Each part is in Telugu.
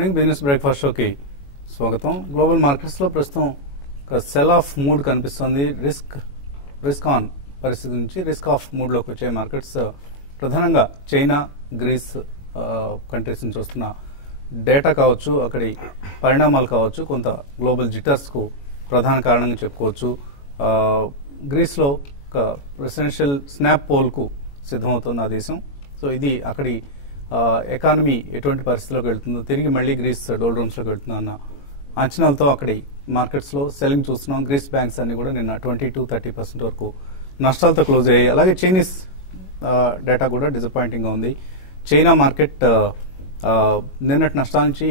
మార్నింగ్ బిజినెస్ బ్రేక్ఫాస్ట్ షోకి స్వాగతం. గ్లోబల్ మార్కెట్స్ లో ప్రస్తుతం ఒక సెల్ ఆఫ్ మూడ్ కనిపిస్తుంది. రిస్క్ ఆన్ పరిస్థితి నుంచి రిస్క్ ఆఫ్ మూడ్ లోకి వచ్చే మార్కెట్స్ ప్రధానంగా చైనా, గ్రీస్ కంట్రీస్ నుంచి వస్తున్న డేటా కావచ్చు, అక్కడి పరిణామాలు కావచ్చు, కొంత గ్లోబల్ జిటర్స్ కు ప్రధాన కారణంగా చెప్పుకోవచ్చు. గ్రీస్ లో ఒక ప్రెసిడెన్షియల్ స్నాప్ పోల్ కు సిద్ధమవుతుంది ఆ దేశం. సో ఇది అక్కడి ఎకానమీ ఎటువంటి పరిస్థితిలోకి వెళ్తుందో, తిరిగి మళ్ళీ గ్రీస్ డోల్డ్రూమ్స్ లోకి వెళ్తుందో అన్న అంచనాలతో అక్కడి మార్కెట్స్ లో సెల్లింగ్ చూస్తున్నాం. గ్రీస్ బ్యాంక్స్ అన్ని కూడా నిన్న 20-30% వరకు నష్టాలతో క్లోజ్ అయ్యాయి. అలాగే చైనీస్ డేటా కూడా డిసప్పాయింటింగ్ గా ఉంది. చైనా మార్కెట్ నిన్నటి నష్టాల నుంచి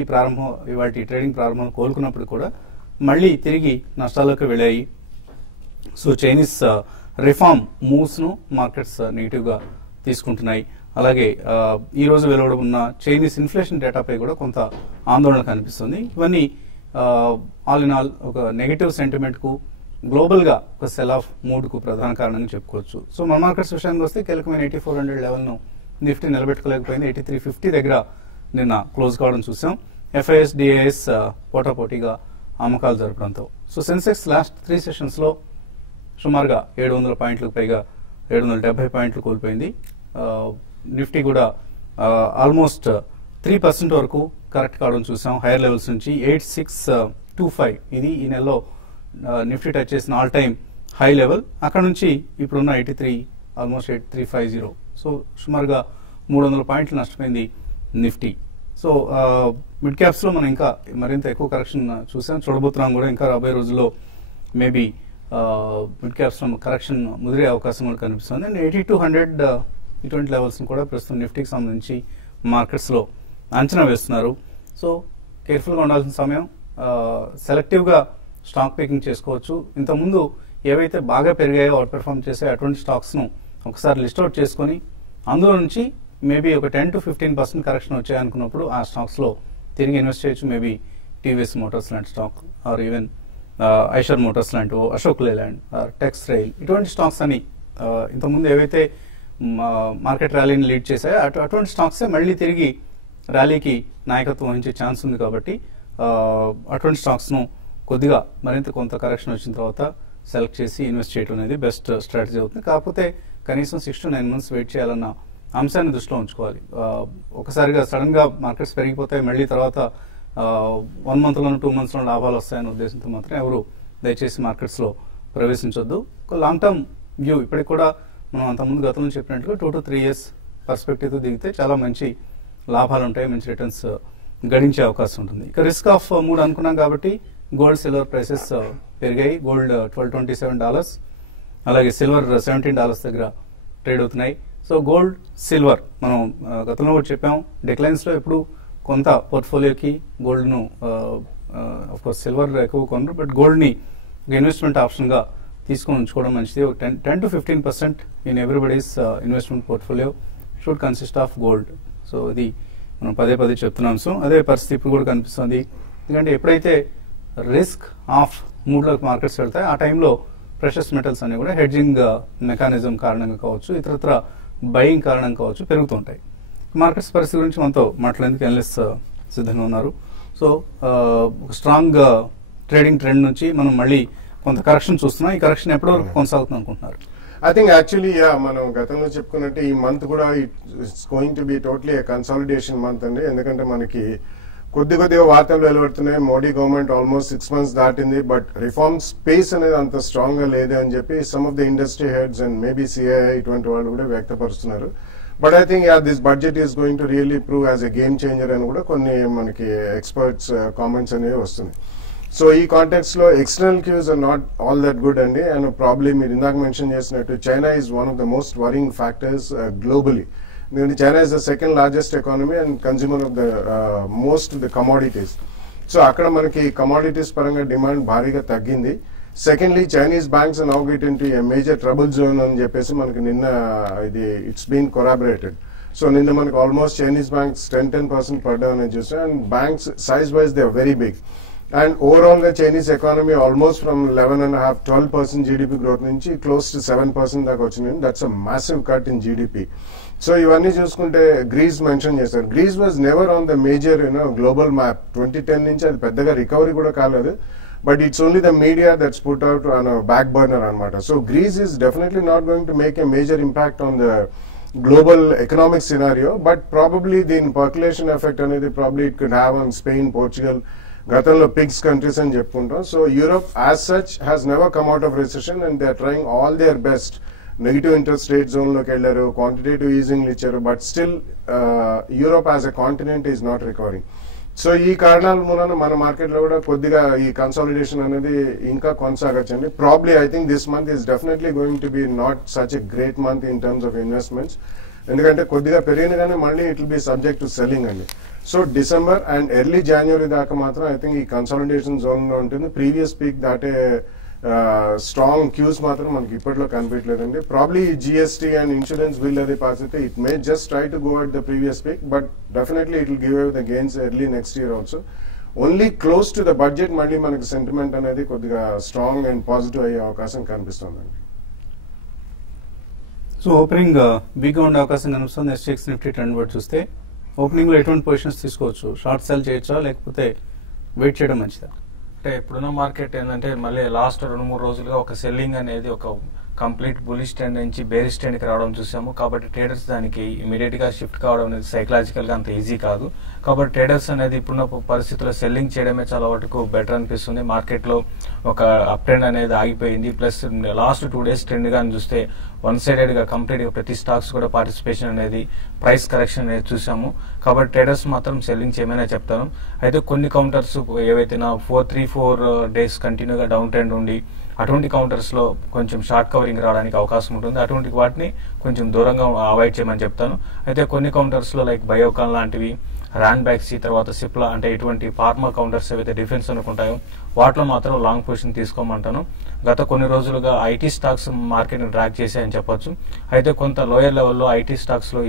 ఇవాళ ట్రేడింగ్ ప్రారంభం కోలుకున్నప్పుడు కూడా మళ్ళీ తిరిగి నష్టాల్లోకి వెళ్ళాయి. సో చైనీస్ రిఫార్మ్ మూవ్స్ ను మార్కెట్స్ నెగిటివ్ గా తీసుకుంటున్నాయి. అలాగే ఈ రోజు వెలువడనున్న చైనీస్ ఇన్ఫ్లేషన్ డేటాపై కూడా కొంత ఆందోళన కనిపిస్తుంది. ఇవన్నీ ఆల్ ఇన్ ఆల్ ఒక నెగటివ్ సెంటిమెంట్ కు, గ్లోబల్ గా ఒక సెల్ ఆఫ్ మూడ్ కు ప్రధాన కారణంగా చెప్పుకోవచ్చు. సో మన మార్కెట్స్ విషయానికి వస్తే కీలకమైన 8400 లెవెల్ ను నిఫ్టీ నిలబెట్టుకోలేకపోయింది. 8350 దగ్గర నిన్న క్లోజ్ కావడం చూసాం. FIS, DIS పోటాపోటీగా అమ్మకాలు జరపడంతో సో సెన్సెక్స్ లాస్ట్ 3 సెషన్స్ లో సుమారుగా 700 పాయింట్లకు పైగా 770 పాయింట్లు కోల్పోయింది. నిఫ్టీ కూడా ఆల్మోస్ట్ 3% వరకు కరెక్ట్ కావడం చూసాం. హైయర్ లెవెల్స్ నుంచి 8625 ఇది ఈ నెలలో నిఫ్టీ టచ్ చేసిన ఆల్ టైమ్ హై లెవెల్. అక్కడ నుంచి ఇప్పుడున్న 83 ఆల్మోస్ట్ 8350. సో సుమారుగా 300 పాయింట్లు నష్టపోయింది నిఫ్టీ. సో మిడ్ క్యాప్స్ లో మనం ఇంకా మరింత ఎక్కువ కరెక్షన్ చూడబోతున్నాం కూడా. ఇంకా రాబోయే రోజుల్లో మేబీ మిడ్ క్యాప్స్ లో కరెక్షన్ ముదిరే అవకాశం కూడా కనిపిస్తుంది. అండ్ 8200 ఇటువంటి లెవెల్స్ కూడా ప్రస్తుతం నిఫ్టీకి సంబంధించి మార్కెట్స్ లో అంచనా వేస్తున్నారు. సో కేర్ఫుల్ గా ఉండాల్సిన సమయం. సెలెక్టివ్ గా స్టాక్ పికింగ్ చేసుకోవచ్చు. ఇంతకుముందు ఏవైతే బాగా పెరిగాయో, అవుట్ పెర్ఫార్మ్ చేసే అటువంటి స్టాక్స్ ను ఒకసారి లిస్ట్ అవుట్ చేసుకుని అందులో నుంచి మేబీ ఒక 10-15% కరెక్షన్ వచ్చాయనుకున్నప్పుడు ఆ స్టాక్స్ లో తిరిగి ఇన్వెస్ట్ చేయొచ్చు. మేబీ టీవీఎస్ మోటార్స్ లాంటి stock, or even Eicher Motors లాంటి, అశోక్ లేలాండ్, టెక్స్ రైల్, ఇటువంటి స్టాక్స్ అని ఇంతకుముందు ఏవైతే మార్కెట్ ర్యాలీని లీడ్ చేశాయో అటువంటి స్టాక్స్ మళ్ళీ తిరిగి ర్యాలీకి నాయకత్వం వహించే ఛాన్స్ ఉంది. కాబట్టి అటువంటి స్టాక్స్ ను కొద్దిగా మరింత కొంత కరెక్షన్ వచ్చిన తర్వాత సెలెక్ట్ చేసి ఇన్వెస్ట్ చేయడం అనేది బెస్ట్ స్ట్రాటజీ అవుతుంది. కాకపోతే కనీసం 6 to 9 months వెయిట్ చేయాలన్న అంశాన్ని దృష్టిలో ఉంచుకోవాలి. ఒకసారిగా సడన్ గా మార్కెట్స్ పెరిగిపోతాయి, మళ్ళీ తర్వాత 1 month లోనూ 2 months లో లాభాలు వస్తాయనే ఉద్దేశంతో మాత్రం ఎవరు దయచేసి మార్కెట్స్ లో ప్రవేశించొద్దు. ఒక లాంగ్ టర్మ్ వ్యూ ఇప్పటికి కూడా మనం అంతకుముందు గతంలో చెప్పినట్టుగా 2 to 3 years పర్స్పెక్టివ్ తో దిగితే చాలా మంచి లాభాలు ఉంటాయి, మంచి రిటర్న్స్ గడించే అవకాశం ఉంటుంది. ఇక రిస్క్ ఆఫ్ మూడ్ అనుకున్నాం కాబట్టి గోల్డ్, సిల్వర్ ప్రైసెస్ పెరిగాయి. గోల్డ్ $1227, అలాగే సిల్వర్ $17 దగ్గర ట్రేడ్ అవుతున్నాయి. సో గోల్డ్, సిల్వర్ మనం గతంలో కూడా చెప్పాం, డిక్లైన్స్ లో ఎప్పుడు కొంత పోర్ట్ఫోలియోకి గోల్డ్ ను ఆఫ్ కోర్స్ సిల్వర్ ఎక్కువ కొనరు, బట్ గోల్డ్ ని ఇన్వెస్ట్మెంట్ ఆప్షన్ గా తీసుకొని ఉంచుకోవడం మంచిది. 10-15% in everybody's investment portfolio should consist of gold. So ఇది మనం పదే చెప్తున్నాం. సో అదే పరిస్థితి ఇప్పుడు కూడా కనిపిస్తుంది. ఎందుకంటే ఎప్పుడైతే రిస్క్ ఆఫ్ మూడ్లోకి మార్కెట్స్ వెళ్తాయి ఆ టైంలో ప్రెషస్ మెటల్స్ అన్ని కూడా హెడ్జింగ్ మెకానిజం కారణంగా కావచ్చు, ఇతరత్ర బయింగ్ కారణంగా కావచ్చు పెరుగుతుంటాయి. మార్కెట్స్ పరిస్థితి గురించి మనతో మాట్లాడేందుకు అనలిస్ట్ సిద్ధంగా ఉన్నారు. సో స్ట్రాంగ్ ట్రేడింగ్ ట్రెండ్ నుంచి మనం మళ్ళీ కొంత కరెక్షన్ చూస్తున్నాం. ఈ కరెక్షన్ ఎప్పటి వరకు కొనసాగుతుంది అనుకుంటున్నారు? ఐ థింక్ యాక్చువల్లీ మనం గతంలో చెప్పుకున్నట్టు ఈ మంత్ కూడా it's going to be totally consolidation month అండి. ఎందుకంటే మనకి కొద్దిగా వార్తలు వెలువడుతున్నాయి. మోడీ గవర్నమెంట్ ఆల్మోస్ట్ 6 months దాటింది, బట్ రిఫార్మ్ స్పేస్ అనేది అంత స్ట్రాంగ్ గా లేదు అని చెప్పి some of the industry heads and maybe CII ఇటువంటి వాళ్ళు కూడా వ్యక్తపరుస్తున్నారు. But I think this budget is going to really prove as a game changer అని కూడా కొన్ని మనకి ఎక్స్పర్ట్స్ కామెంట్స్ అనేవి వస్తున్నాయి. సో ఈ కాంటెక్స్ట్ లో external cues are not all that good అండి. అండ్ ప్రాబ్లీ మీరు ఇందాక మెన్షన్ చేసినట్టు China is one of the most worrying factors globally. ఎందుకంటే China is the second largest economy and consumer of the most the commodities. So అక్కడ మనకి కమోడిటీస్ పరంగా డిమాండ్ భారీగా తగ్గింది. Secondly Chinese banks now get into a major trouble zone అని చెప్పేసి మనకి నిన్న ఇది ఇట్స్ బీన్ కొరాబరేటెడ్. సో నిన్న మనకి ఆల్మోస్ట్ చైనీస్ బ్యాంక్స్ 10% పడ్డామని చూసాం. And banks size wise they are very big. And overall, the Chinese economy almost from 11.5-12% GDP growth నుంచి close to 7% దాకా వచ్చింది. That's a massive cut in GDP. So ఇవన్నీ చూసుకుంటే గ్రీస్ మెన్షన్ చేశారు. Greece was never on the major global map. 2010 నుంచి అది పెద్దగా రికవరీ కూడా కాలేదు. But it's only the media that's put out on back burner అనమాట. So Greece is definitely not going to make a major impact on the global economic scenario. But probably దీని పర్క్యులేషన్ ఎఫెక్ట్ అనేది probably it could have on Spain, Portugal, గతంలో పిగ్స్ కంట్రీస్ అని చెప్పుకుంటాం. So Europe as such has never come out of recession and they are trying all their best. Negative interest rate zone లోకి వెళ్లారు, క్వాంటిటేటివ్ ఈజింగ్ ఇచ్చారు, but still Europe as a continent is not recovering. So ఈ కారణాల మూలన మన మార్కెట్ లో కూడా కొద్దిగా ఈ కన్సాలిడేషన్ అనేది ఇంకా కొనసాగచ్చండి. Probably I think this month is definitely going to be not such a great month in terms of investments. ఎందుకంటే కొద్దిగా పెరిగిన కానీ మళ్ళీ it will be subject to selling అండి. So December and early January దాకా మాత్రం ఐ థింక్ ఈ కన్సాలిడేషన్ జోన్ లో ఉంటుంది. ప్రీవియస్ పీక్ దాటే స్ట్రాంగ్ క్యూస్ మాత్రం మనకి ఇప్పట్లో కనిపించలేదండి. Probably GST and insurance bill అది పాస్ అయితే it may just try to go at the previous peak, but definitely it will give away the gains early next year also. Only close to the budget మళ్ళీ మనకి సెంటిమెంట్ అనేది కొద్దిగా స్ట్రాంగ్ అండ్ పాజిటివ్ అయ్యే అవకాశం కనిపిస్తుందండి. సో ఓపెనింగ్ వీక్గా ఉండే అవకాశం కనిపిస్తుంది. SGX నిఫ్టీ ట్రెండ్ బట్టి చూస్తే ఓపెనింగ్ లో ఎటువంటి పొజిషన్స్ తీసుకోవచ్చు? షార్ట్ సెల్ చేయొచ్చా లేకపోతే వెయిట్ చేయడం మంచిదా? అంటే ఇప్పుడున్న మార్కెట్ ఏంటంటే మళ్ళీ లాస్ట్ 2-3 రోజులుగా ఒక సెల్లింగ్ అనేది ఒక కంప్లీట్ బులిష్ ట్రెండ్ నుంచి బేరిష్ ట్రెండ్ కి రావడం చూసాము. కాబట్టి ట్రేడర్స్ దానికి ఇమీడియట్ గా షిఫ్ట్ కావడం అనేది సైకలాజికల్ గా అంత ఈజీ కాదు. కాబట్టి ట్రేడర్స్ అనేది ఇప్పుడున్న పరిస్థితుల్లో సెల్లింగ్ చేయడమే చాలా వరకు బెటర్ అనిపిస్తుంది. మార్కెట్ లో ఒక అప్ ట్రెండ్ అనేది ఆగిపోయింది. ప్లస్ లాస్ట్ 2 డేస్ ట్రెండ్ గా చూస్తే వన్ సైడెడ్ గా కంప్లీట్ గా ప్రతి స్టాక్స్ కూడా పార్టిసిపేషన్ అనేది ప్రైస్ కరెక్షన్ అనేది చూసాము. కాబట్టి ట్రేడర్స్ మాత్రం సెల్లింగ్ చేయమనే చెప్తాను. అయితే కొన్ని కౌంటర్స్ ఏవైతే 4 డేస్ కంటిన్యూగా డౌన్ ట్రెండ్ ఉండి అటువంటి కౌంటర్స్ లో కొంచెం షార్ట్ కవరింగ్ రావడానికి అవకాశం ఉంటుంది. అటువంటి వాటిని కొంచెం దూరంగా అవాయిడ్ చేయమని చెప్తాను. అయితే కొన్ని కౌంటర్స్ లో లైక్ బయోకాన్ లాంటివి, ర్యాన్ బ్యాక్సీ, తర్వాత సిప్లా అంటే ఇటువంటి ఫార్మా కౌంటర్స్ ఏవైతే డిఫెన్స్ అనుకుంటాయో వాటిలో మాత్రం లాంగ్ పొజిషన్ తీసుకోమంటాను. గత కొన్ని రోజులుగా ఐటీ స్టాక్స్ మార్కెట్ ని డ్రాగ్ చేశాయని చెప్పొచ్చు. అయితే కొంత లోయర్ లెవెల్లో ఐటీ స్టాక్స్ లో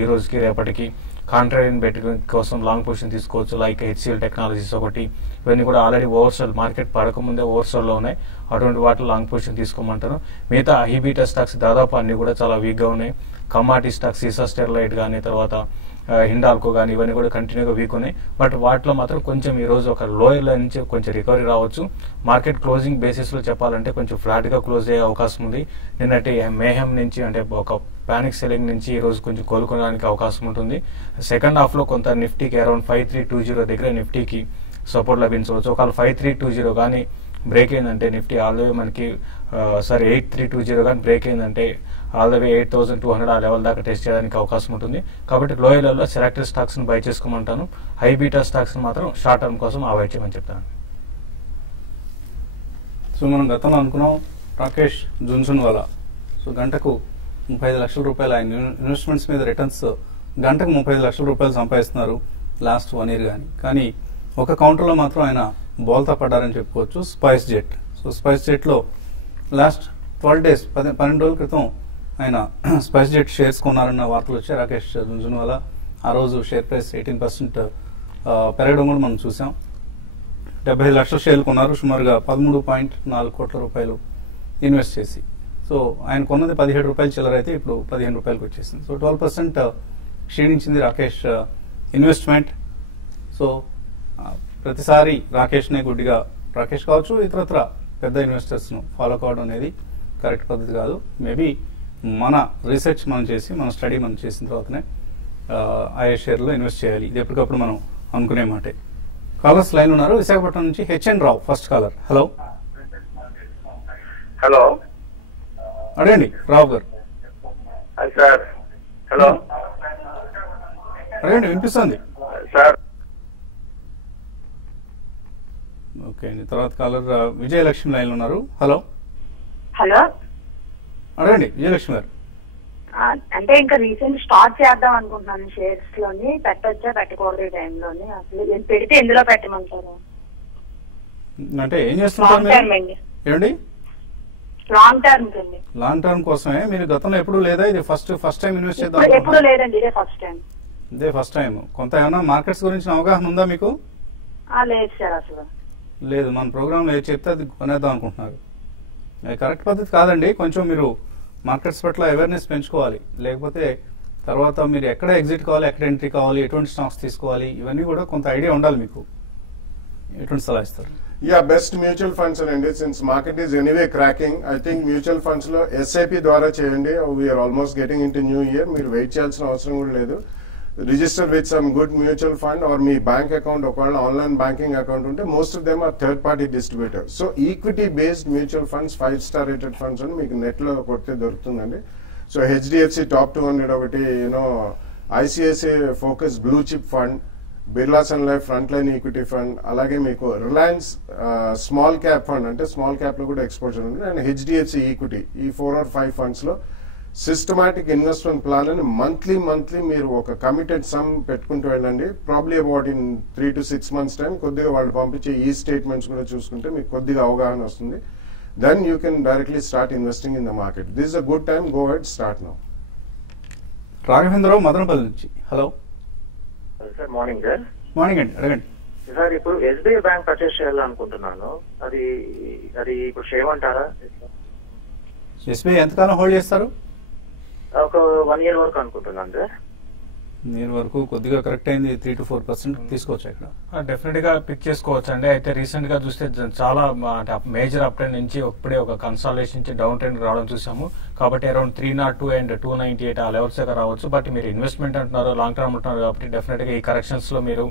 ఈ రోజుకి రేపటికి కాంట్రాక్ట్ బెట్ కోసం లాంగ్ పొజిషన్ తీసుకోవచ్చు. లైక్ HCL టెక్నాలజీస్ ఒకటి, ఇవన్నీ కూడా ఆల్రెడీ ఓవర్సోల్, మార్కెట్ పడకముందే ఓవర్సోల్ లో ఉన్నాయి. అటువంటి వాటిలో లాంగ్ పొజిషన్ తీసుకోమంటాను. మిగతా హీబీటా స్టాక్స్ దాదాపు అన్ని కూడా చాలా వీక్ గా ఉన్నాయి. కమాడిటీ స్టాక్స్ సీసా స్టెర్లైట్ కానీ, తర్వాత హిండాల్కో కానీ ఇవన్నీ కూడా కంటిన్యూగా వీక్ ఉన్నాయి. బట్ వాటిలో మాత్రం కొంచెం ఈ రోజు ఒక లోయర్ లైన్ నుంచి కొంచెం రికవరీ రావచ్చు. మార్కెట్ క్లోజింగ్ బేసిస్ లో చెప్పాలంటే కొంచెం ఫ్లాట్ గా క్లోజ్ అయ్యే అవకాశం ఉంది. నిన్నటి మేహం నుంచి అంటే ఒక పానిక్ సెల్లింగ్ నుంచి ఈ రోజు కొంచెం కోలుకోవడానికి అవకాశం ఉంటుంది. సెకండ్ హాఫ్ లో కొంత నిఫ్టీకి అరౌండ్ 5320 దగ్గర నిఫ్టీకి సపోర్ట్ లభించవచ్చు. ఒకవేళ 5320 కానీ బ్రేక్ అయిందంటే నిఫ్టీ ఆల్ ద వే మనకి 8320 కానీ బ్రేక్ అయిందంటే ఆల్ ద వే 8200 ఆ లెవెల్ దాకా టెస్ట్ చేయడానికి అవకాశం ఉంటుంది. కాబట్టి లోయర్ లెవెల్ లో సెలెక్టెడ్ స్టాక్స్ ని బై చేసుకోమంటాను. హై బీటా స్టాక్స్ ని మాత్రం షార్ట్ టర్మ్ కోసం అవాయిడ్ చేయమని చెప్తాను. సో మనం గతంలో అనుకున్నాం రాకేష్ జున్జున్వాలా సో గంటకు 35 లక్షల రూపాయలు ఆయన ఇన్వెస్ట్మెంట్స్ మీద రిటర్న్స్ గంటకు 35 లక్షల రూపాయలు సంపాదిస్తున్నారు లాస్ట్ 1 year కానీ ఒక కౌంటర్లో మాత్రం ఆయన బోల్తా పడ్డారని చెప్పుకోవచ్చు, స్పైస్ జెట్. సో స్పైస్ జెట్లో లాస్ట్ 12 days 12 రోజుల క్రితం ఆయన స్పైస్ జెట్ షేర్స్ కొన్నారన్న వార్తలు వచ్చాయి. రాకేష్ జున్జున్వాలా ఆ రోజు షేర్ ప్రైస్ 18% పెరగడం కూడా మనం చూసాం. 75 లక్షల షేర్లు కొన్నారు, సుమారుగా 13.4 కోట్ల రూపాయలు ఇన్వెస్ట్ చేసి. సో ఆయన కొన్నది 17 రూపాయలు చిల్లర అయితే ఇప్పుడు 15 రూపాయలకు వచ్చేసింది. సో 12% క్షీణించింది రాకేష్ ఇన్వెస్ట్మెంట్. సో ప్రతిసారి రాకేష్నే గుడ్డిగా, రాకేష్ కావచ్చు ఇతరత్ర పెద్ద ఇన్వెస్టర్స్ను ఫాలో కావడం అనేది కరెక్ట్ పద్ధతి కాదు. మేబీ మన రీసెర్చ్ మనం చేసి, మన స్టడీ మనం చేసిన తర్వాతనే ఆయా షేర్లో ఇన్వెస్ట్ చేయాలి. ఇది ఎప్పటికప్పుడు మనం అనుకునే మాటే. కాలర్స్ లైన్ ఉన్నారు. విశాఖపట్నం నుంచి HN రావు ఫస్ట్ కాలర్. హలో హలో అడగండి రావు గారు. సార్ హలో అడగండి, వినిపిస్తుంది సార్. ఓకే అండి. తర్వాత కాలర్ విజయలక్ష్మి లైన్ ఉన్నారు. హలో హలో అడగండి విజయలక్ష్మి గారు. అంటే ఇంకా రీసెంట్ స్టార్ట్ చేద్దాం అనుకుంటున్నాను షేర్స్ లోని. పెట్టొచ్చా పెట్టకూడదు ఈ టైంలోని? అసలు పెడితే ఎందులో పెట్టమంటారు? అంటే ఏం చేస్తున్నారు ఏమండి? లాంగ్ టర్మ్ అండి. లాంగ్ టర్మ్ కోసమే. మీరు గతంలో ఎప్పుడు లేదా ఇది ఫస్ట్ టైం ఇన్వెస్ట్ చేద్దాం? ఎప్పుడు లేదండి, ఇదే ఫస్ట్ టైం. కొంత ఏమన్నా మార్కెట్స్ గురించి అవగాహన ఉందా మీకు? లేదు సార్ అసలు. లేదు, మన ప్రోగ్రామ్ ఏది చెప్తే అది కొనేద్దాం అనుకుంటున్నారు. అది కరెక్ట్ పద్ధతి కాదండి. కొంచెం మీరు మార్కెట్స్ పట్ల అవేర్నెస్ పెంచుకోవాలి. లేకపోతే తర్వాత మీరు ఎక్కడ ఎగ్జిట్ కావాలి, ఎక్కడ ఎంట్రీ కావాలి, ఎటువంటి స్టాక్స్ తీసుకోవాలి, ఇవన్నీ కూడా కొంత ఐడియా ఉండాలి మీకు. ఎటువంటి సలహా ఇస్తారు? బెస్ట్ మ్యూచువల్ ఫండ్స్ అండి. Since market is anyway cracking, I think mutual funds లో ఎస్ఐపి ద్వారా చేయండి. We're almost getting into new year. మీరు వెయిట్ చేయాల్సిన అవసరం కూడా లేదు. Register with some good mutual fund or మీ బ్యాంక్ అకౌంట్, ఒకవేళ ఆన్లైన్ బ్యాంకింగ్ అకౌంట్ ఉంటే most of them are third party distributor. So equity based mutual funds 5-star rated funds అని మీకు నెట్ లో కొడితే దొరుకుతుందండి. సో హెచ్డిఎఫ్సి టాప్ 200 ఒకటి, ICICI focus blue chip fund, Birla Sun Life front line equity fund, అలాగే మీకు రిలయన్స్ స్మాల్ క్యాప్ ఫండ్, అంటే స్మాల్ క్యాప్ లో కూడా ఎక్స్పోజర్ ఉంది, అండ్ హెచ్డిఎఫ్సి ఈక్విటీ. ఈ 4 or 5 ఫండ్స్ లో సిస్టమాటిక్ ఇన్వెస్ట్మెంట్ ప్లాన్ అని మంత్లీ మీరు ఒక కమిటెడ్ సమ్ పెట్టుకుంటూ వెళ్ళండి. Probably about in 3 to 6 months time కొద్దిగా వాళ్ళు పంపించే ఈ స్టేట్మెంట్స్ కూడా చూసుకుంటే మీకు కొద్దిగా అవగాహన వస్తుంది. Then you can directly start investing in the market. This is a good time, go ahead, start now. Raghavendra Rao Madanapalle నుంచి. Hello sir, morning sir. Morning అండి, అడగండి. సార్, ఇప్పుడు ఎస్బీఐ బ్యాంక్ పర్చేస్ చేయాలనుకుంటున్నాను. అది ఇప్పుడు చేయమంటారా? ఎస్బీఐ ఎంతకాలం హోల్డ్ చేస్తారు? ఒక 1 year వరకు అనుకుంటున్నాను సార్. నేను వరకు కొద్దిగా కరెక్ట్ అయింది. 3 to 4% తీసుకోవచ్చు ఇక్కడ. డెఫినెట్ గా పిక్ చేసుకోవచ్చు అండి. అయితే రీసెంట్ గా చూస్తే చాలా మేజర్ అప్ ట్రెండ్ నుంచి ఇప్పుడే ఒక కన్సాలిడేషన్ నుంచి డౌన్ ట్రెండ్ రావడం చూసాము. కాబట్టి అరౌండ్ 302 and 298 ఆ లెవెల్స్ దగ్గర రావచ్చు. బట్ మీరు ఇన్వెస్ట్మెంట్ అంటున్నారు, లాంగ్ టర్మ్ అంటున్నారు, కాబట్టి డెఫినెట్ గా ఈ కరెక్షన్స్ లో మీరు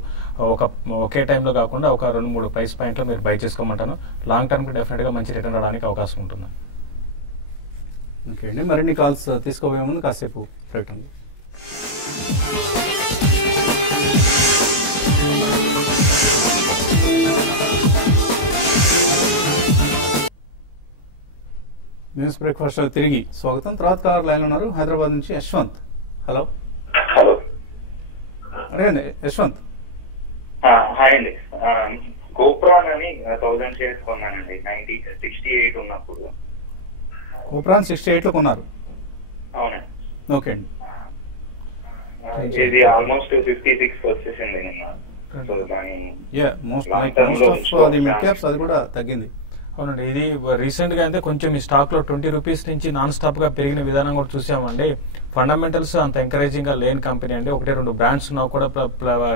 ఒకే టైంలో కాకుండా ఒక 2-3 ప్రైస్ పాయింట్ లో మీరు బై చేసుకోమంటాను. లాంగ్ టర్మ్ కి డెఫినెట్ గా మంచి రిటర్న్ రావడానికి అవకాశం ఉంటుంది. ఓకే అండి, మరిన్ని కాల్స్ తీసుకోబోయే ముందు కాసేపు ప్రకటన. న్యూస్ బ్రేక్ఫాస్ట్ తిరిగి స్వాగతం. తర్వాత కాలర్ లైన్ ఉన్నారు, హైదరాబాద్ నుంచి యశ్వంత్. హలో అడగండి యశ్వంత్. హాయ్ అండి. గోప్రాన్ అని 1000 shares కొన్నానండి. 68 ఉన్నప్పుడు. గోప్రాన్ 68 లో కొన్నారు? అవునండి. ఓకే అండి. ఇది ఆల్మోస్ట్ 56 వచ్చేసింది నిన్న. సో దాని most of the mid caps అది కూడా తగ్గింది. అవునండి, ఇది రీసెంట్ గా అయితే కొంచెం ఈ స్టాక్ లో 20 రూపీస్ నుంచి నాన్ స్టాప్ గా పెరిగిన విధానం కూడా చూసామండి. ఫండమెంటల్స్ అంత ఎంకరేజింగ్ గా లేని కంపెనీ అండి. 1-2 బ్రాండ్స్ ఉన్నా కూడా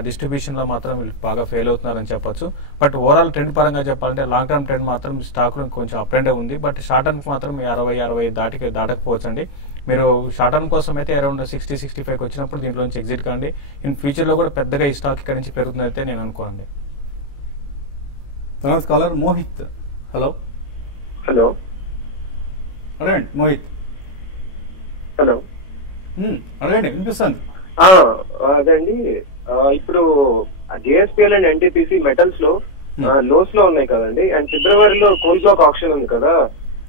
డిస్ట్రిబ్యూషన్ లో మాత్రం వీళ్ళు బాగా ఫెయిల్ అవుతున్నారని చెప్పొచ్చు. బట్ ఓవరాల్ ట్రెండ్ పరంగా చెప్పాలంటే లాంగ్ టర్మ్ ట్రెండ్ మాత్రం స్టాక్ లో కొంచెం అప్ అండ్ ఉంది. బట్ షార్ట్ టర్మ్ మాత్రం 60 దాటకపోవచ్చు అండి. మీరు షార్ట్ టర్మ్ కోసం అయితే అరౌండ్ 60-65 వచ్చినప్పుడు దీంట్లో నుంచి ఎగ్జిట్ కాండి. ఇన్ ఫ్యూచర్ లో కూడా పెద్దగా ఈ స్టాక్ ఇక్కడ నుంచి పెరుగుతుంది అయితే నేను అనుకోండి. తర్వాత కాలర్ మోహిత్. హలో అడగండి మోహిత్. హలో అడగండి, వినిపిస్తుంది. అదండి, ఇప్పుడు జేఎస్పీఎల్ అండ్ ఎన్టీపీసీ మెటల్స్ లో లోస్ లో ఉన్నాయి కదండి. అండ్ ఫిబ్రవరిలో కోల్ బ్లాక్ ఆప్షన్ ఉంది కదా.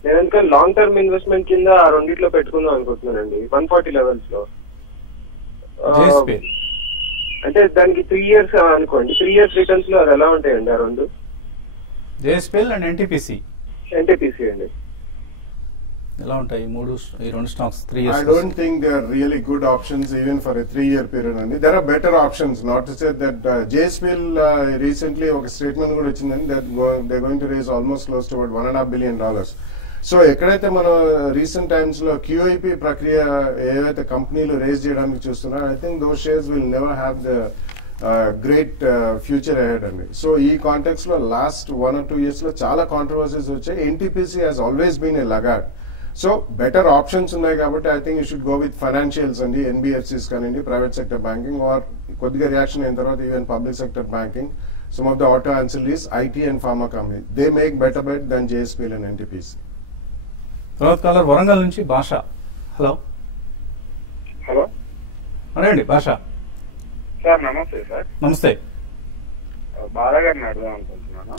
నేను ఎందుకంటే లాంగ్ టర్మ్ ఇన్వెస్ట్మెంట్ కింద ఆ రెండిట్లో పెట్టుకుందాం అనుకుంటున్నానండి. 140 levels లో. అంటే దానికి 3 years అనుకోండి. 3 years రిటర్న్స్ లో అది ఎలా ఉంటాయండి ఆ రెండు? జేఎస్పీఎల్ అండ్ ఎన్టీపీసీ అండి ఎలా ఉంటాయి ఈ రెండు stocks? 3 years. I don't think they are really good options even for a 3-year period. And there are better options. Not to say that JSPL recently ఒక స్టేట్మెంట్ కూడా వచ్చిందండి that they're going to raise almost close to about $1.5 billion. So ఎక్కడైతే మనం రీసెంట్ టైమ్స్ లో QIP ప్రక్రియ ఏవైతే కంపెనీలు రేజ్ చేయడానికి చూస్తున్నారో I think those shares will never have the great future ahead అండి. సో ఈ కాంటెక్స్ లో లాస్ట్ 1 or 2 years లో చాలా కాంట్రవర్సీస్ వచ్చాయి. NTPC has always been a laggard. So better options ఉన్నాయి కాబట్టి I think you should go with financials అండి. NBFCs కానివ్వండి, ప్రైవేట్ సెక్టర్ బ్యాంకింగ్, ఆర్ కొద్దిగా రియాక్షన్ అయిన తర్వాత even public sector banking, some of the auto ancillaries, IT and pharma companies, they make better bet than JSPL and NTPC. తర్వాత కాలర్ వరంగల్ నుంచి భాష. హలో అడగండి భాష. సార్ నమస్తే. సార్ నమస్తే. బాలాగారిని అడుగుదాం అనుకుంటున్నాను.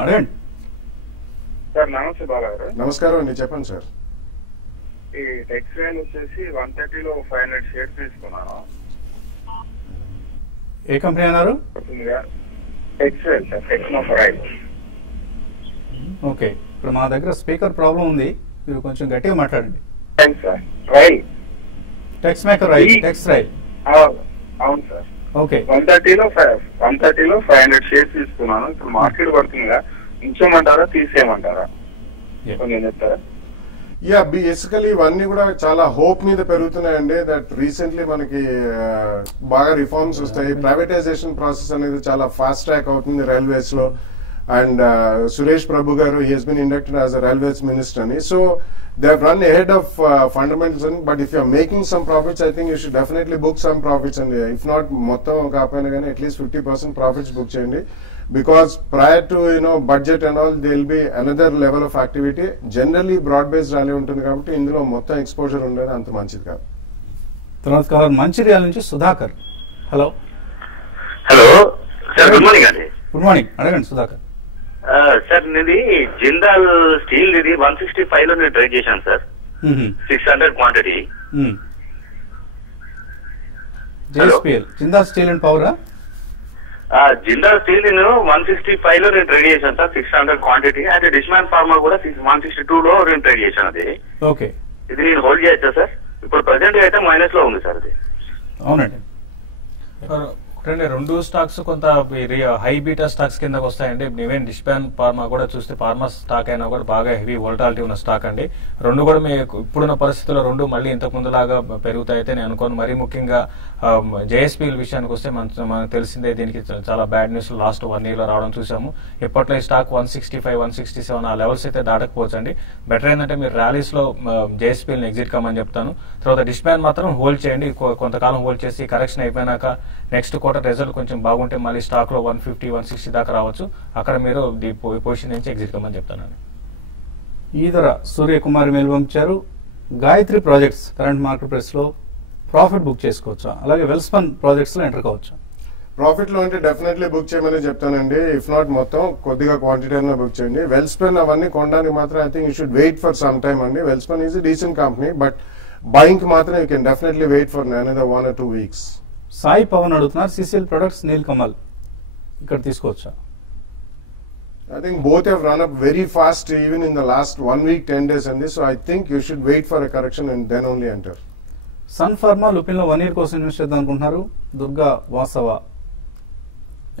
అడగండి సార్. నమస్తే బాలాగారు. నమస్కారం అండి, చెప్పండి సార్. ఈ టెక్స్టైల్ వచ్చేసి 130 లో 500 shares తీసుకున్నాను. ఏ కంపెనీ అన్నారు? టెక్స్టైల్ సార్, టెక్నోఫరైల్. ఓకే, ఇప్పుడు మా దగ్గర స్పీకర్ ప్రాబ్లం ఉంది, మీరు కొంచెం గట్టిగా మాట్లాడండి. Sir rail tex maker rail, tex rail. అవును సార్. ఓకే 130లో 500 షేర్స్ తీసుకున్నాను. ఇప్పుడు మార్కెట్ పడుతుందిగా, ఉంచమంటారా తీసేయమంటారా కొంచెం చెప్తారా? యా, బేసికలీ ఇవన్నీ కూడా చాలా హోప్ మీద పెరుగుతున్నాయండి. దట్ రీసెంట్లీ మనకి బాగా రిఫార్మ్స్ వస్తాయి. ప్రైవేటైజేషన్ ప్రాసెస్ అనేది చాలా ఫాస్ట్ ట్రాక్ అవుతుంది రైల్వేస్ లో. అండ్ సురేష్ ప్రభు గారు he has been inducted as a railways minister అని. So they have run ahead of fundamentals. But if you're making some profits, I think you should definitely book some profits అండి. ఇఫ్ నాట్ మొత్తం కాకపోయినా కానీ అట్లీస్ట్ 50% ప్రాఫిట్స్ బుక్ చేయండి. Because prior to budget and all, there will be another level of activity. Generally broad based rally ఉంటుంది కాబట్టి ఇందులో మొత్తం ఎక్స్పోజర్ ఉండేది అంత మంచిది కాదు. తర్వాత కావాలి మంచిర్యాల నుంచి Sudhakar. Hello sir, good morning అండి. గుడ్ మార్నింగ్, అడగండి సుధాకర్. సార్ ఇది జిందాల్ స్టీల్ ఇది 165 లో నేను ట్రేడ్ చేశాను sir. 600 quantity. JSPL Jindal steel and power. Jindal steel నేను 165 లో నేను ట్రేడ్ చేశాను సార్, 600 క్వాంటిటీ. అయితే డిష్మాన్ ఫార్మా కూడా 162 లో నేను ట్రేడ్ చేశాను. అది ఓకే, ఇది నేను హోల్డ్ చేయొచ్చా సార్? ఇప్పుడు ప్రెసెంట్ అయితే మైనస్ లో ఉంది సార్ అది. అవునండి. రెండు స్టాక్స్ కొంత హై బీటా స్టాక్స్ కిందకి వస్తాయండి. ఈవెన్ డిష్పాన్ ఫార్మా కూడా చూస్తే ఫార్మా స్టాక్ అయినా కూడా బాగా హెవీ వోల్టాలిటీ ఉన్న స్టాక్ అండి. రెండు కూడా మీకు ఇప్పుడున్న పరిస్థితుల్లో రెండు మళ్ళీ ఇంతకు ముందులాగా పెరుగుతాయితే నేను అనుకోను. మరీ ముఖ్యంగా జేఎస్పీఎల్ విషయానికి వస్తే మనకు తెలిసిందే, దీనికి చాలా బ్యాడ్ న్యూస్ లాస్ట్ 1 year లో రావడం చూసాము. ఇప్పట్లో ఈ స్టాక్ 165, 167 ఆ లెవెల్స్ అయితే దాటకపోవచ్చండి. బెటర్ ఏంటంటే మీరు ర్యాలీస్ లో జేఎస్పీఎల్ ఎగ్జిట్ కమ్మని చెప్తాను. తర్వాత డిష్పాన్ మాత్రం హోల్డ్ చేయండి, కొంతకాలం హోల్డ్ చేసి కరెక్షన్ అయిపోయినాక నెక్స్ట్ క్వార్టర్ రిజల్ట్ కొంచెం బాగుంటే మళ్ళీ స్టాక్ లో 150, 160 దాకా రావచ్చు. అక్కడ మీరు ఈ పొజిషన్ నుంచి ఎగ్జిట్ కమ్మని చెప్తానండి. ఈదర సూర్యకుమారి మేలు పంపించారు. Gayatri projects current market price లో ప్రాఫిట్ బుక్ చేసుకోవచ్చా, అలాగే వెల్స్పన్ ప్రాజెక్ట్స్ లో ఎంటర్ కావచ్చా? ప్రాఫిట్ లో అంటే డెఫినెట్లీ బుక్ చేయమని చెప్తానండి. ఇఫ్ నాట్ మొత్తం కొద్దిగా క్వాంటిటీ అయినా బుక్ చేయండి. వెల్స్పెన్ అవన్నీ కొనడానికి మాత్రం I think you should wait for some time అండి. Welspun is decent company, but buying మాత్రం you can definitely wait for another 1 or 2 weeks. Sai Pavan అడుగుతున్నారు, సిసిఎల్ ప్రొడక్ట్స్ నీల్ కమల్ ఇక్కడ తీసుకోవచ్చా? I think both have run up very fast even in the last 1 week, 10 days and this. So I think you should wait for a correction and then only enter. Sun Pharma Lupin లో 1 year కోసం ఇన్వెస్ట్ చేద్దాం అనుకుంటున్నారు. దుర్గా వాసవ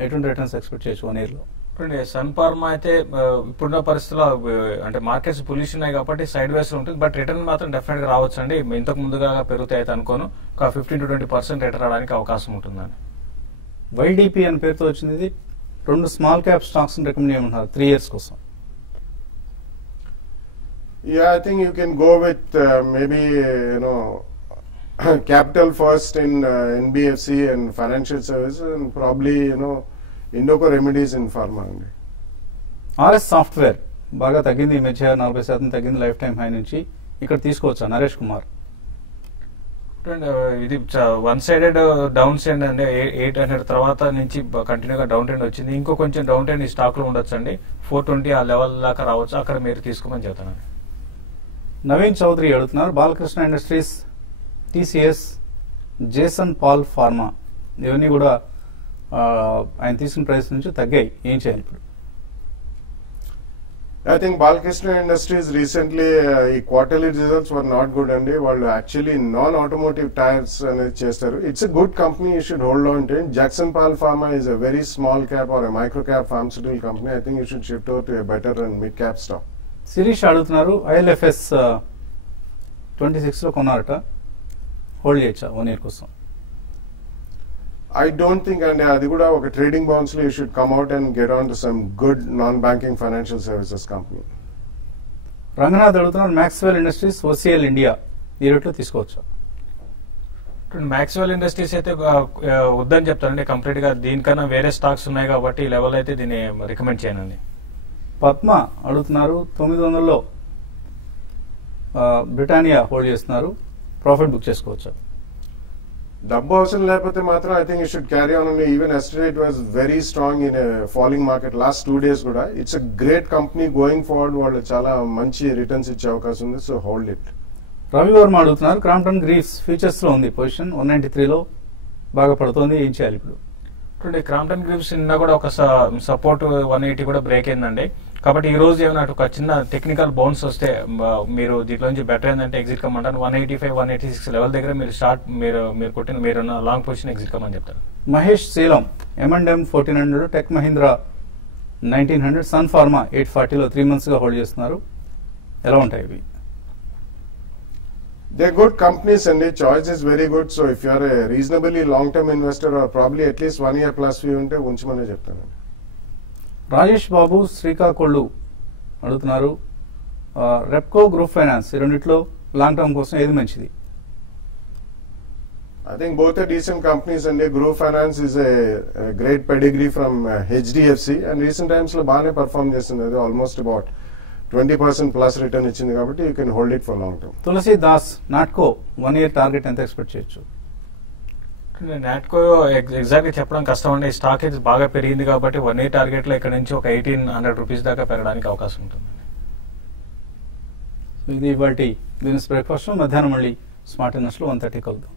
ఎటువంటి రిటర్న్స్ ఎక్స్పెక్ట్ చేయొచ్చు 1 year లో? సన్ ఫార్మా అయితే ఇప్పుడున్న పరిస్థితుల్లో అంటే మార్కెట్స్ బులిష్ ఉన్నాయి కాబట్టి సైడ్ వేస్ ఉంటుంది. బట్ రిటర్న్ మాత్రం డెఫినెట్ గా రావచ్చు అండి. ఇంతకు ముందుగా పెరుగుతాయి అయితే అనుకోను. ఒక 15 to 20% రిటర్న్ రావడానికి అవకాశం ఉంటుందండి. వైడిపి అని పేరుతో వచ్చింది. ఇది 2 స్మాల్ క్యాప్ స్టాక్స్ రికమెండ్ చేయమన్నారు 3 years కోసం. Yeah, I think you can go with maybe Capital First in NBFC and financial services, and probably Indoco Remedies in pharma. RS software బాగా తగ్గింది ఈ మధ్య, 40% తగ్గింది లైఫ్ టైం హై నుంచి. ఇక్కడ తీసుకోవచ్చా? నరేష్ కుమార్. ఇది 1 sided డౌన్ ట్రెండ్ అండి. 800 తర్వాత నుంచి కంటిన్యూగా డౌన్ ట్రెండ్ వచ్చింది. ఇంకో కొంచెం డౌన్ ట్రెండ్ ఈ స్టాక్ లో ఉండొచ్చు అండి. 420 ఆ లెవెల్ దాకా రావచ్చు. అక్కడ మీరు తీసుకోమని చెప్తాను. నవీన్ చౌదరి అడుగుతున్నారు, బాలకృష్ణ ఇండస్ట్రీస్, టీసీఎస్, జేసన్ పాల్ ఫార్మా ఇవన్నీ కూడా ఆయన తీసుకున్న ప్రైస్ నుంచి తగ్గాయి, ఏం చేయాలి ఇప్పుడు? I think Balkrishna Industries recently quarterly results were not good and వాళ్ళు actually non-automotive tires అనేది చేస్తారు. It's a good company, you should hold on to it. Jackson Pal Pharma is a very small cap or a micro cap pharmaceutical company. I think you should shift over to a better and mid cap stock. Sirish అడుగుతున్నారు, ఐఎల్ఎఫ్ఎస్ 26 లో కొన్నారట, హోల్డ్ చేయొచ్చా 1 year కోసం? I don't think, and అది కూడా ఒక ట్రేడింగ్ బౌన్స్ లో you should come out and get on to some good non-banking financial services company. Ranganath అడుగుతున్నారు, మ్యాక్స్వెల్ ఇండస్ట్రీస్, ఓసిఎల్ ఇండియా ఈ రేట్లో తీసుకోవచ్చా? మ్యాక్స్వెల్ ఇండస్ట్రీస్ అయితే వద్దని చెప్తానండి కంప్లీట్ గా. దీనికన్నా వేరే స్టాక్స్ ఉన్నాయి కాబట్టి ఈ లెవెల్ అయితే దీన్ని రికమెండ్ చేయనండి. పద్మ అడుగుతున్నారు, 900లో బ్రిటానియా హోల్డ్ చేస్తున్నారు, ప్రాఫిట్ బుక్ చేసుకోవచ్చా? డబ్బు అవసరం లేకపోతే మాత్రం I think you should carry on. Even yesterday it was very strong in falling market last 2 days కూడా. It's a great company, going forward వాళ్ళు చాలా మంచి రిటర్న్స్ ఇచ్చే అవకాశం ఉంది. So hold it. Ravi Varma అడుగుతున్నారు, క్రాంప్టన్ గ్రీవ్స్ ఫ్యూచర్స్ లో ఉంది పొజిషన్ 193లో బాగా పడుతుంది, ఏం చేయాలి ఇప్పుడు? క్రాంప్టన్ గ్రీవ్స్ నిన్న కూడా ఒక సపోర్ట్ 180 కూడా బ్రేక్ అయిందండి. కాబట్టి ఈ రోజు ఏమైనా ఒక చిన్న టెక్నికల్ బౌన్స్ వస్తే మీరు దీంట్లోంచి బెటర్ ఏంటంటే ఎగ్జిట్ కమ్మంటారు 185 186 లెవెల్ దగ్గర మీరు స్టార్ట్ మీరు కొట్టిన మీరు లాంగ్ పొజిషన్ ఎగ్జిట్ కమ్మని చెప్తారు. మహేష్ శీలం M&M 1400, టెక్ మహీంద్రా 1900, సన్ ఫార్మా 840లో 3 months గా హోల్డ్ చేస్తున్నారు. ఎలా ఉంటాయి ఇవి? They're good companies and their choice is very good. So if you are a reasonably long-term investor or probably at least 1 year plus view ఉంటే ఉంచమనే చెప్తాను. రాజేష్ బాబు శ్రీకాకుళు అడుగుతున్నారు, రెప్కో గ్రూప్ ఫైనాన్స్ ఈ రెండిట్లో లాంగ్ టర్మ్ కోసం ఏది మంచిది? I think both are decent companies and Growth Finance is a great pedigree from HDFC and recent times లో బాగానే పర్ఫార్మ్ చేస్తుంది. అది ఆల్మోస్ట్ అబౌట్ 20% ప్లస్ రిటర్న్ ఇచ్చింది కాబట్టి you can hold it for long term. Tulsi Das, Natco 1 year target ఎంత ఎక్స్పెక్ట్ చేయొచ్చు? నాట్కో ఎగ్జాక్ట్గా చెప్పడం కష్టం అండి. స్టాక్ అయితే బాగా పెరిగింది కాబట్టి 1 year టార్గెట్ లో ఇక్కడ నుంచి ఒక 1800 రూపీస్ దాకా పెరగడానికి అవకాశం ఉంటుంది. ఇది ఇవాల్టి బిజినెస్ బ్రేక్ఫాస్ట్. మధ్యాహ్నం మళ్ళీ స్మార్ట్ ఇన్వెస్ట్ లో 1:30 కలుద్దాం.